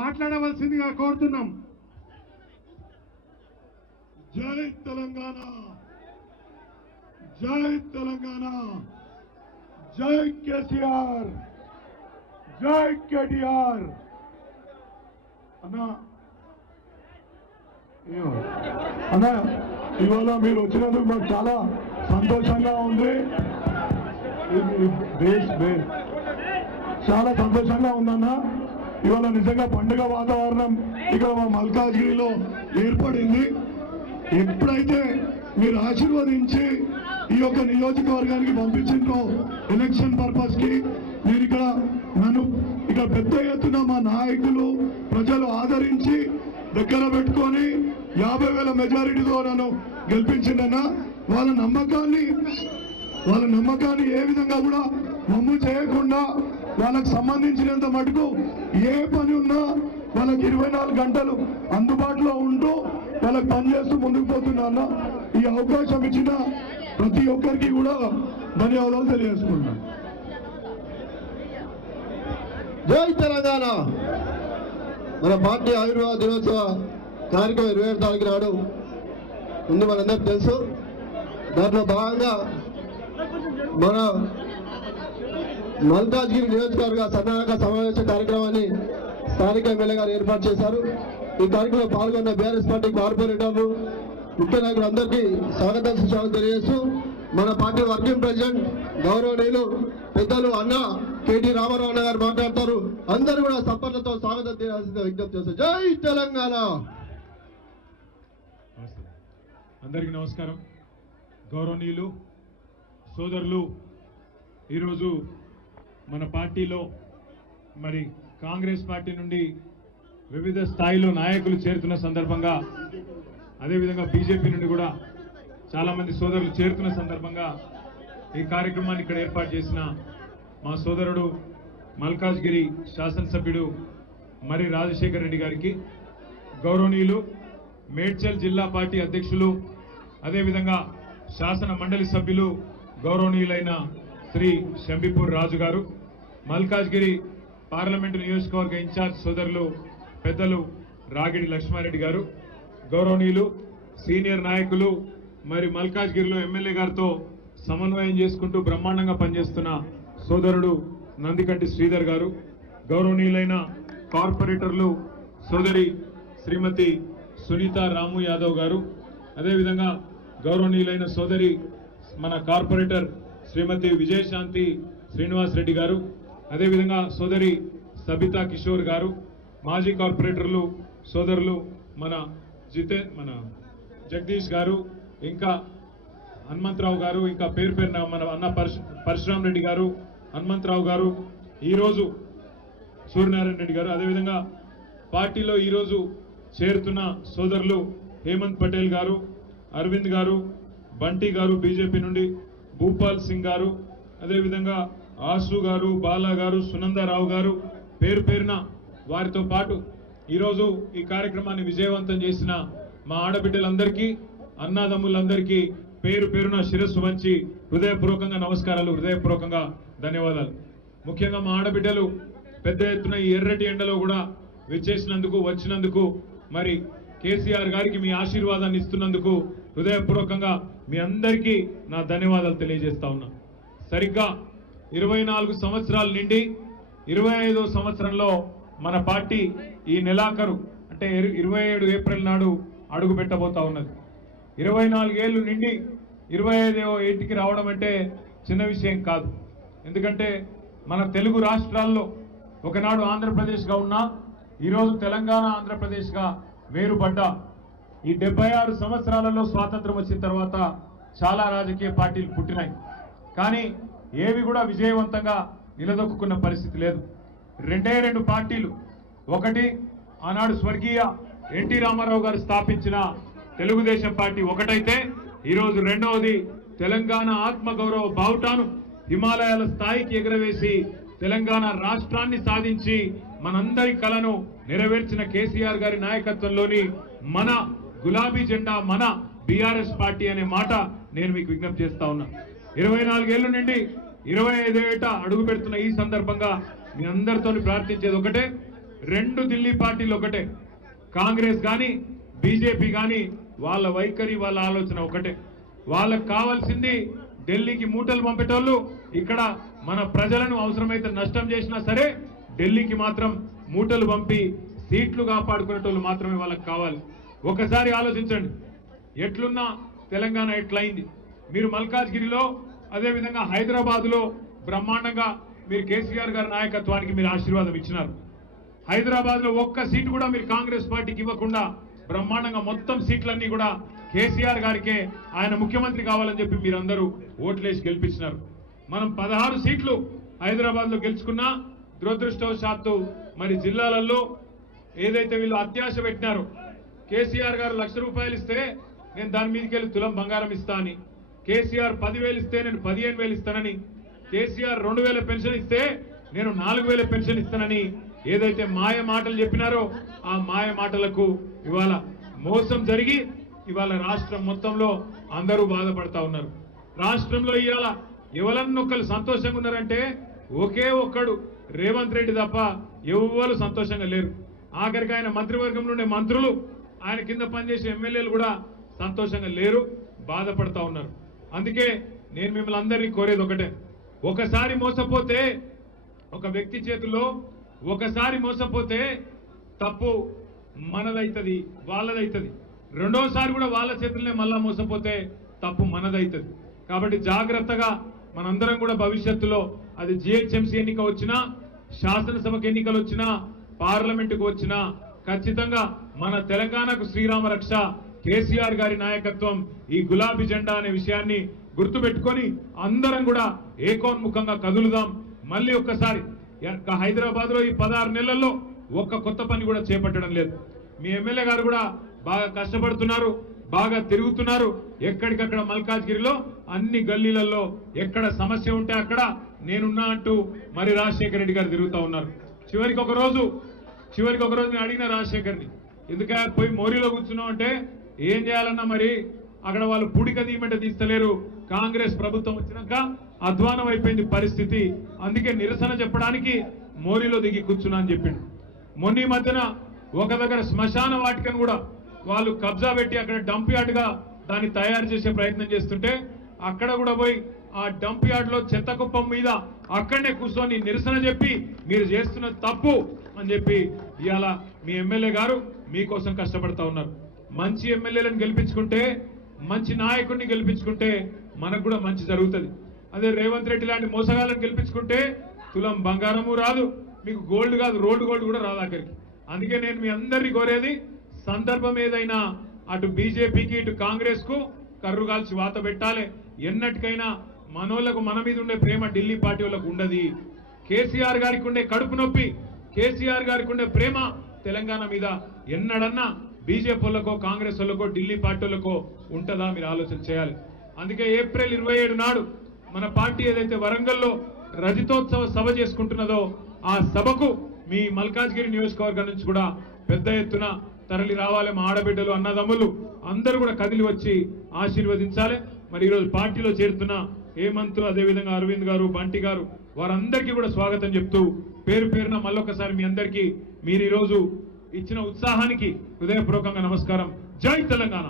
మాట్లాడవలసిందిగా కోరుతున్నాం జై తెలంగాణ జై తెలంగాణ జై కేసీఆర్ జై కేటీఆర్ అన్నా అన్నా ఇవాళ మీరు వచ్చినందుకు మాకు చాలా సంతోషంగా ఉంది చాలా సంతోషంగా ఉందన్నా ఇవాళ నిజంగా పండుగ వాతావరణం ఇక్కడ మా మల్కాజ్గిరిలో ఏర్పడింది ఎప్పుడైతే మీరు ఆశీర్వదించి ఈ యొక్క నియోజకవర్గానికి పంపించిందో ఎలక్షన్ పర్పస్కి మీరు ఇక్కడ నన్ను ఇక్కడ పెద్ద ఎత్తున మా నాయకులు ప్రజలు ఆదరించి దగ్గర పెట్టుకొని యాభై వేల మెజారిటీతో నన్ను గెలిపించిందన్న వాళ్ళ నమ్మకాన్ని వాళ్ళ నమ్మకాన్ని ఏ విధంగా కూడా మమ్ము చేయకుండా వాళ్ళకి సంబంధించినంత మటుకు ఏ పని ఉన్నా వాళ్ళకి ఇరవై గంటలు అందుబాటులో ఉంటూ వాళ్ళకి పనిచేస్తూ ముందుకు పోతున్నా ఈ అవకాశం ఇచ్చిన ప్రతి ఒక్కరికి కూడా ధన్యవాదాలు తెలియజేసుకుంటున్నా జై తెలంగాణ మన పార్టీ ఆయుర్వేద దినోత్సవ కార్యక్రమం ఇరవై ఏడు తారీఖు నాడు ముందు మనందరికి తెలుసు దాంట్లో భాగంగా మన మల్కాజ్గిరి నియోజకవర్గ సన్నాహక సమావేశ కార్యక్రమాన్ని స్థానిక ఎమ్మెల్యే గారు ఏర్పాటు చేశారు ఈ కార్యక్రమంలో పాల్గొన్న బీఆర్ఎస్ పార్టీ కార్పొరేటర్లు ముఖ్య అందరికీ స్వాగత సుస్వాగతం తెలియజేస్తూ మన పార్టీ వర్కింగ్ ప్రెసిడెంట్ గౌరవనీయులు పెద్దలు అన్న కేటీ రామారావు అన్న గారు మాట్లాడతారు అందరూ కూడా సంపన్నతో స్వాగతం చేయాల్సిందిగా విజ్ఞప్తి చేస్తారు జై తెలంగాణ అందరికి నమస్కారం గౌరవనీయులు సోదరులు ఈరోజు మన పార్టీలో మరి కాంగ్రెస్ పార్టీ నుండి వివిధ స్థాయిలో నాయకులు చేరుతున్న సందర్భంగా అదేవిధంగా బీజేపీ నుండి కూడా చాలామంది సోదరులు చేరుతున్న సందర్భంగా ఈ కార్యక్రమాన్ని ఇక్కడ ఏర్పాటు చేసిన మా సోదరుడు మల్కాజ్గిరి శాసనసభ్యుడు మరి రాజశేఖర్ రెడ్డి గారికి గౌరవనీయులు మేడ్చల్ జిల్లా పార్టీ అధ్యక్షులు అదేవిధంగా శాసన మండలి సభ్యులు గౌరవనీయులైన శ్రీ శంబిపూర్ రాజు గారు మల్కాజ్గిరి పార్లమెంటు నియోజకవర్గ ఇన్ఛార్జ్ సోదరులు పెద్దలు రాగిడి లక్ష్మారెడ్డి గారు గౌరవనీయులు సీనియర్ నాయకులు మరి మల్కాజ్గిరిలో ఎమ్మెల్యే గారితో సమన్వయం చేసుకుంటూ బ్రహ్మాండంగా పనిచేస్తున్న సోదరుడు నందికంటి శ్రీధర్ గారు గౌరవనీయులైన కార్పొరేటర్లు సోదరి శ్రీమతి సునీత రాము యాదవ్ గారు అదేవిధంగా గౌరవనీయులైన సోదరి మన కార్పొరేటర్ శ్రీమతి విజయశాంతి శ్రీనివాస్ రెడ్డి గారు అదేవిధంగా సోదరి సబితా కిషోర్ గారు మాజీ కార్పొరేటర్లు సోదరులు మన జితే మన జగదీష్ గారు ఇంకా హనుమంతరావు గారు ఇంకా పేరు పేరున మన అన్న పరశురామ్ రెడ్డి గారు హనుమంతరావు గారు ఈరోజు సూర్యనారాయణ రెడ్డి గారు అదేవిధంగా పార్టీలో ఈరోజు చేరుతున్న సోదరులు హేమంత్ పటేల్ గారు అరవింద్ గారు బంటి గారు బీజేపీ నుండి భూపాల్ సింగ్ గారు అదేవిధంగా ఆశు గారు బాలా గారు సునందారావు గారు పేరు పేరున వారితో పాటు ఈరోజు ఈ కార్యక్రమాన్ని విజయవంతం చేసిన మా ఆడబిడ్డలందరికీ అన్నాదమ్ములందరికీ పేరు పేరున శిరస్సు వంచి హృదయపూర్వకంగా నమస్కారాలు హృదయపూర్వకంగా ధన్యవాదాలు ముఖ్యంగా మా ఆడబిడ్డలు పెద్ద ఎత్తున ఈ ఎర్రటి ఎండలో కూడా విచ్చేసినందుకు వచ్చినందుకు మరి కేసీఆర్ గారికి మీ ఆశీర్వాదాన్ని ఇస్తున్నందుకు హృదయపూర్వకంగా మీ అందరికీ నా ధన్యవాదాలు తెలియజేస్తా ఉన్నా సరిగ్గా ఇరవై నాలుగు సంవత్సరాల నిండి ఇరవై ఐదో సంవత్సరంలో మన పార్టీ ఈ నెలాఖరు అంటే ఇరవై ఏడు ఏప్రిల్ నాడు అడుగు పెట్టబోతా ఉన్నది ఇరవై నాలుగేళ్ళు నిండి ఇరవై ఐదో ఏటికి రావడం అంటే చిన్న విషయం కాదు ఎందుకంటే మన తెలుగు రాష్ట్రాల్లో ఒకనాడు ఆంధ్రప్రదేశ్గా ఉన్నా ఈరోజు తెలంగాణ ఆంధ్రప్రదేశ్గా వేరుపడ్డా ఈ డెబ్బై ఆరు సంవత్సరాలలో స్వాతంత్రం వచ్చిన తర్వాత చాలా రాజకీయ పార్టీలు పుట్టినాయి కానీ ఏవి కూడా విజయవంతంగా నిలదొక్కున్న పరిస్థితి లేదు రెండే రెండు పార్టీలు ఒకటి ఆనాడు స్వర్గీయ ఎన్టీ రామారావు గారు స్థాపించిన తెలుగుదేశం పార్టీ ఒకటైతే ఈరోజు రెండవది తెలంగాణ ఆత్మగౌరవ బావుటాను హిమాలయాల స్థాయికి ఎగరవేసి తెలంగాణ రాష్ట్రాన్ని సాధించి మనందరి కలను నెరవేర్చిన కేసీఆర్ గారి నాయకత్వంలోని మన గులాబీ జెండా మన బీఆర్ఎస్ పార్టీ అనే మాట నేను మీకు విజ్ఞప్తి చేస్తా ఉన్నా ఇరవై నాలుగేళ్ల నుండి ఇరవై ఐదు ఏట అడుగు పెడుతున్న ఈ సందర్భంగా మీ అందరితో ప్రార్థించేది ఒకటే రెండు ఢిల్లీ పార్టీలు ఒకటే కాంగ్రెస్ కానీ బీజేపీ కానీ వాళ్ళ వైఖరి వాళ్ళ ఆలోచన ఒకటే వాళ్ళకు కావాల్సింది ఢిల్లీకి మూటలు పంపేటోళ్ళు ఇక్కడ మన ప్రజలను అవసరమైతే నష్టం చేసినా సరే ఢిల్లీకి మాత్రం మూటలు పంపి సీట్లు కాపాడుకునేటోళ్ళు మాత్రమే వాళ్ళకి కావాలి ఒకసారి ఆలోచించండి ఎట్లున్నా తెలంగాణ ఎట్లయింది మీరు మల్కాజ్గిరిలో అదేవిధంగా హైదరాబాదులో బ్రహ్మాండంగా మీరు కేసీఆర్ గారి నాయకత్వానికి మీరు ఆశీర్వాదం ఇచ్చినారు హైదరాబాద్లో ఒక్క సీటు కూడా మీరు కాంగ్రెస్ పార్టీకి ఇవ్వకుండా బ్రహ్మాండంగా మొత్తం సీట్లన్నీ కూడా కేసీఆర్ గారికే ఆయన ముఖ్యమంత్రి కావాలని చెప్పి మీరందరూ ఓట్లేసి గెలిపించినారు మనం పదహారు సీట్లు హైదరాబాద్లో గెలుచుకున్నా దురదృష్టవశాత్తు మరి జిల్లాలలో ఏదైతే వీళ్ళు అత్యాశ పెట్టినారో కేసీఆర్ గారు లక్ష రూపాయలు ఇస్తే నేను దాని మీదకి వెళ్ళి తులం బంగారం ఇస్తా అని కేసీఆర్ పదివేలు ఇస్తే నేను పదిహేను వేలు ఇస్తానని కేసీఆర్ రెండు వేల పెన్షన్ ఇస్తే నేను నాలుగు వేల పెన్షన్ ఇస్తానని ఏదైతే మాయ మాటలు చెప్పినారో ఆ మాయ మాటలకు ఇవాళ మోసం జరిగి ఇవాళ రాష్ట్రం మొత్తంలో అందరూ బాధపడతా ఉన్నారు రాష్ట్రంలో ఇవాళ ఎవరన్నొక్కరు సంతోషంగా ఉన్నారంటే ఒకే ఒక్కడు రేవంత్ రెడ్డి తప్ప ఎవరు సంతోషంగా లేరు ఆఖరికి ఆయన మంత్రివర్గంలో ఉండే మంత్రులు ఆయన కింద పనిచేసే ఎమ్మెల్యేలు కూడా సంతోషంగా లేరు బాధపడతా ఉన్నారు అందుకే నేను మిమ్మల్ని అందరినీ కోరేది ఒకటే ఒకసారి మోసపోతే ఒక వ్యక్తి చేతుల్లో ఒకసారి మోసపోతే తప్పు మనదైతుంది వాళ్ళదైతుంది రెండోసారి కూడా వాళ్ళ చేతులనే మళ్ళా మోసపోతే తప్పు మనదైతుంది కాబట్టి జాగ్రత్తగా మనందరం కూడా భవిష్యత్తులో అది జిహెచ్ఎంసీ ఎన్నిక వచ్చినా శాసనసభకు ఎన్నికలు వచ్చినా పార్లమెంటుకు వచ్చినా ఖచ్చితంగా మన తెలంగాణకు శ్రీరామ రక్ష కేసీఆర్ గారి నాయకత్వం ఈ గులాబీ జెండా అనే విషయాన్ని గుర్తుపెట్టుకొని అందరం కూడా ఏకోన్ముఖంగా కదులుదాం మళ్ళీ ఒక్కసారి హైదరాబాద్ లో ఈ పదహారు నెలల్లో ఒక్క కొత్త పని కూడా చేపట్టడం లేదు మీ ఎమ్మెల్యే గారు కూడా బాగా కష్టపడుతున్నారు బాగా తిరుగుతున్నారు ఎక్కడికక్కడ మల్కాజ్గిరిలో అన్ని గల్లీలలో ఎక్కడ సమస్య ఉంటే అక్కడ నేనున్నా అంటూ మరి రాజశేఖర రెడ్డి గారు తిరుగుతూ ఉన్నారు చివరికి ఒక రోజు చివరికి ఒకరోజు నేను అడిగిన రాజశేఖర్ని ఎందుక పోయి మోరీలో కూర్చున్నాం అంటే ఏం చేయాలన్నా మరి అక్కడ వాళ్ళు పుడిక దీమెట తీస్తలేరు కాంగ్రెస్ ప్రభుత్వం వచ్చినాక అధ్వానం అయిపోయింది పరిస్థితి అందుకే నిరసన చెప్పడానికి మోరీలో దిగి కూర్చున్నా అని చెప్పిండు మొన్న మధ్యన ఒక దగ్గర శ్మశాన వాటికను కూడా వాళ్ళు కబ్జా పెట్టి అక్కడ డంప్ యార్డ్గా దాన్ని తయారు చేసే ప్రయత్నం చేస్తుంటే అక్కడ కూడా పోయి ఆ డంప్ యార్డ్లో చెత్త కుప్పం మీద అక్కడనే కూర్చొని నిరసన చెప్పి మీరు చేస్తున్న తప్పు అని చెప్పి ఇవాళ మీ ఎమ్మెల్యే గారు మీకోసం కష్టపడతా ఉన్నారు మంచి ఎమ్మెల్యేలను గెలిపించుకుంటే మంచి నాయకుడిని గెలిపించుకుంటే మనకు కూడా మంచి జరుగుతుంది అదే రేవంత్ రెడ్డి లాంటి మోసగాళ్ళని గెలిపించుకుంటే తులం బంగారము రాదు మీకు గోల్డ్ కాదు రోడ్ గోల్డ్ కూడా రాదు అక్కడికి అందుకే నేను మీ అందరినీ కోరేది సందర్భం ఏదైనా అటు బీజేపీకి ఇటు కాంగ్రెస్కు కర్రు కాల్చి వాత పెట్టాలి ఎన్నటికైనా మనోళ్లకు మన మీద ఉండే ప్రేమ ఢిల్లీ పార్టీ వాళ్ళకు ఉండదు కేసీఆర్ గారికి ఉండే కడుపు నొప్పి కేసీఆర్ గారికి ఉండే ప్రేమ తెలంగాణ మీద ఎన్నడన్నా బీజేపీలకో కాంగ్రెస్ వాళ్ళకో ఢిల్లీ పార్టీలకో ఉంటుందా మీరు ఆలోచన చేయాలి అందుకే ఏప్రిల్ ఇరవై నాడు మన పార్టీ ఏదైతే వరంగల్లో రజతోత్సవ సభ చేసుకుంటున్నదో ఆ సభకు మీ మల్కాజ్గిరి నియోజకవర్గం నుంచి కూడా పెద్ద ఎత్తున తరలి రావాలి మా ఆడబిడ్డలు అన్నదమ్ములు అందరూ కూడా కదిలి వచ్చి ఆశీర్వదించాలి మరి ఈరోజు పార్టీలో చేరుతున్న హేమంత్ అదేవిధంగా అరవింద్ గారు బంటి గారు వారందరికీ కూడా స్వాగతం చెప్తూ పేరు పేరున మళ్ళొకసారి మీ అందరికీ మీరు ఈరోజు ఇచ్చిన ఉత్సాహానికి హృదయపూర్వకంగా నమస్కారం జై తెలంగాణ